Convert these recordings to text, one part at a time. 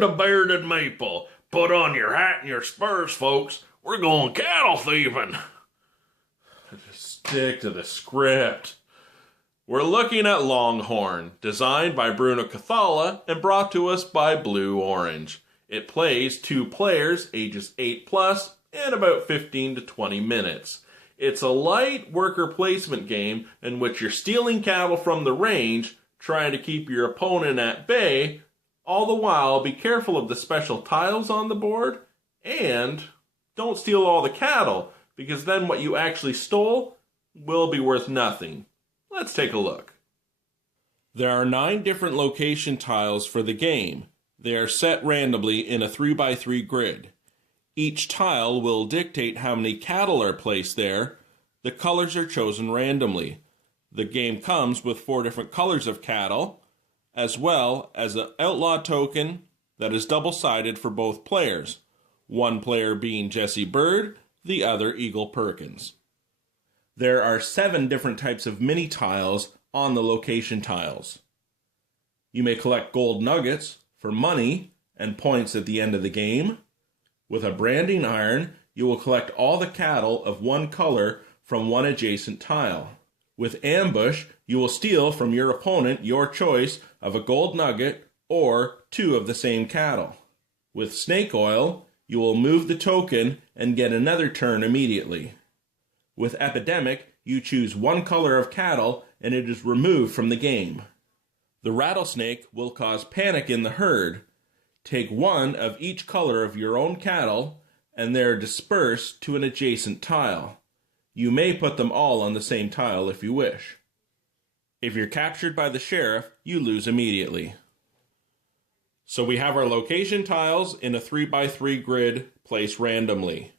Welcome to Bearded Meeple. Put on your hat and your spurs, folks. We're going cattle thieving. Just stick to the script. We're looking at Longhorn, designed by Bruno Cathala and brought to us by Blue Orange. It plays 2 players, ages 8 plus, and about 15 to 20 minutes. It's a light worker placement game in which you're stealing cattle from the range, trying to keep your opponent at bay. All the while, be careful of the special tiles on the board, and don't steal all the cattle, because then what you actually stole will be worth nothing. Let's take a look. There are 9 different location tiles for the game. They are set randomly in a 3x3 grid. Each tile will dictate how many cattle are placed there. The colors are chosen randomly. The game comes with 4 different colors of cattle, as well as an outlaw token that is double-sided for both players, one player being Jesse Bird, the other Eagle Perkins. There are 7 different types of mini tiles on the location tiles. You may collect gold nuggets for money and points at the end of the game. With a branding iron, you will collect all the cattle of one color from one adjacent tile. With ambush, you will steal from your opponent your choice of a gold nugget or 2 of the same cattle. With snake oil, you will move the token and get another turn immediately. With epidemic, you choose one color of cattle and it is removed from the game. The rattlesnake will cause panic in the herd. Take 1 of each color of your own cattle and they are dispersed to an adjacent tile. You may put them all on the same tile if you wish. If you're captured by the sheriff, you lose immediately. So we have our location tiles in a 3x3 grid placed randomly.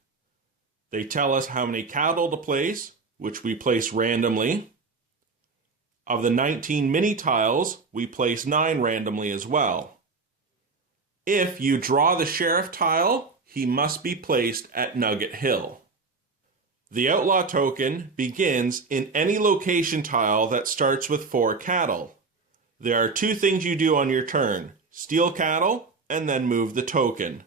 They tell us how many cattle to place, which we place randomly. Of the 19 mini tiles, we place 9 randomly as well. If you draw the sheriff tile, he must be placed at Nugget Hill. The outlaw token begins in any location tile that starts with 4 cattle. There are 2 things you do on your turn: steal cattle and then move the token.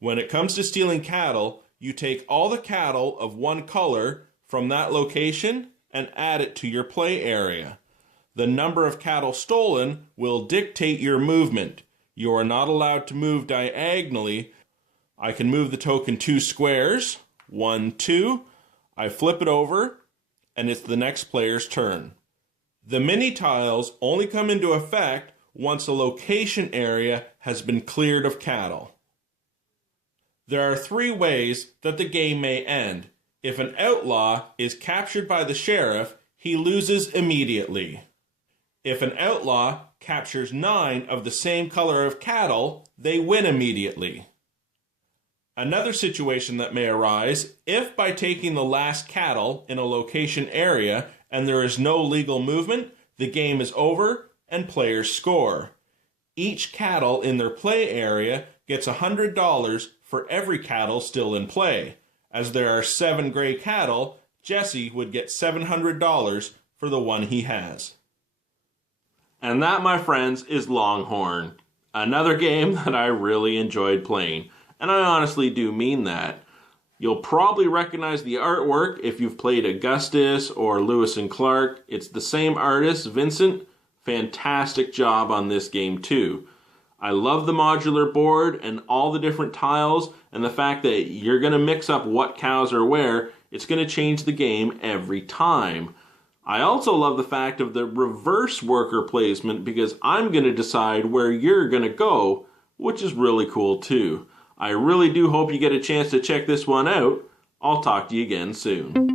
When it comes to stealing cattle, you take all the cattle of one color from that location and add it to your play area. The number of cattle stolen will dictate your movement. You are not allowed to move diagonally. I can move the token 2 squares, 1, 2. I flip it over, and it's the next player's turn. The mini tiles only come into effect once a location area has been cleared of cattle. There are 3 ways that the game may end. If an outlaw is captured by the sheriff, he loses immediately. If an outlaw captures 9 of the same color of cattle, they win immediately. Another situation that may arise, if by taking the last cattle in a location area and there is no legal movement, the game is over and players score. Each cattle in their play area gets $100 for every cattle still in play. As there are 7 gray cattle, Jesse would get $700 for the one he has. And that, my friends, is Longhorn. Another game that I really enjoyed playing. And I honestly do mean that. You'll probably recognize the artwork if you've played Augustus or Lewis and Clark. It's the same artist, Vincent. Fantastic job on this game too. I love the modular board and all the different tiles and the fact that you're going to mix up what cows are where. It's going to change the game every time. I also love the fact of the reverse worker placement because I'm going to decide where you're going to go, which is really cool too. I really do hope you get a chance to check this one out. I'll talk to you again soon.